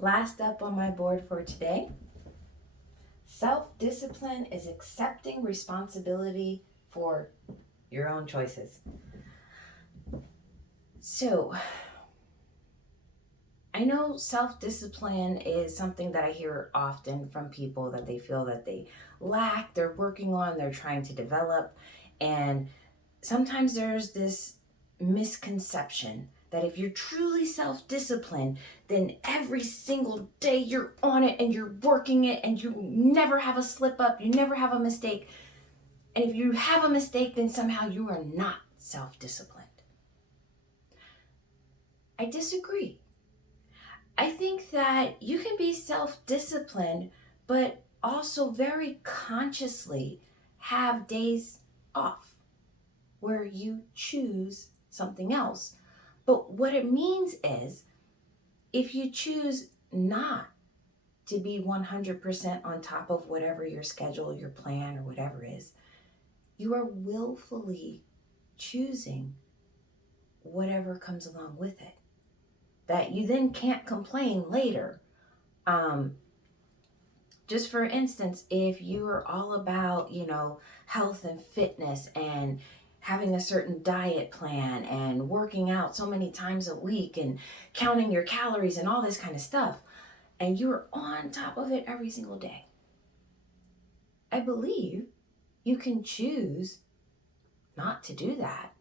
Last up on my board for today, self-discipline is accepting responsibility for your own choices. So, I know self-discipline is something that I hear often from people that they feel that they lack, they're working on, they're trying to develop, and sometimes there's this misconception that if you're truly self-disciplined, then every single day you're on it and you're working it and you never have a slip up, you never have a mistake. And if you have a mistake, then somehow you are not self-disciplined. I disagree. I think that you can be self-disciplined, but also very consciously have days off where you choose something else. But what it means is if you choose not to be 100% on top of whatever your schedule, your plan, or whatever is, you are willfully choosing whatever comes along with it. That you then can't complain later. Just for instance, if you are all about, health and fitness and having a certain diet plan and working out so many times a week and counting your calories and all this kind of stuff, and you're on top of it every single day, I believe you can choose not to do that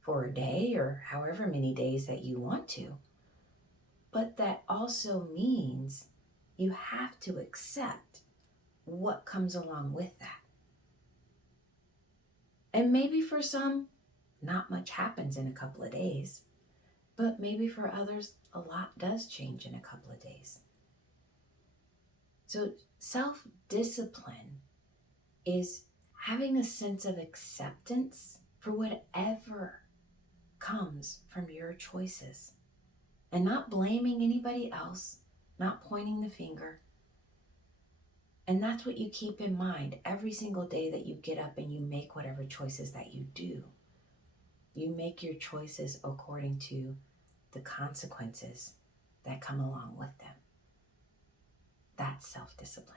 for a day or however many days that you want to. But that also means you have to accept what comes along with that. And maybe for some, not much happens in a couple of days, but maybe for others, a lot does change in a couple of days. So self-discipline is having a sense of acceptance for whatever comes from your choices and not blaming anybody else, not pointing the finger. And that's what you keep in mind every single day that you get up and you make whatever choices that you do. You make your choices according to the consequences that come along with them. That's self-discipline.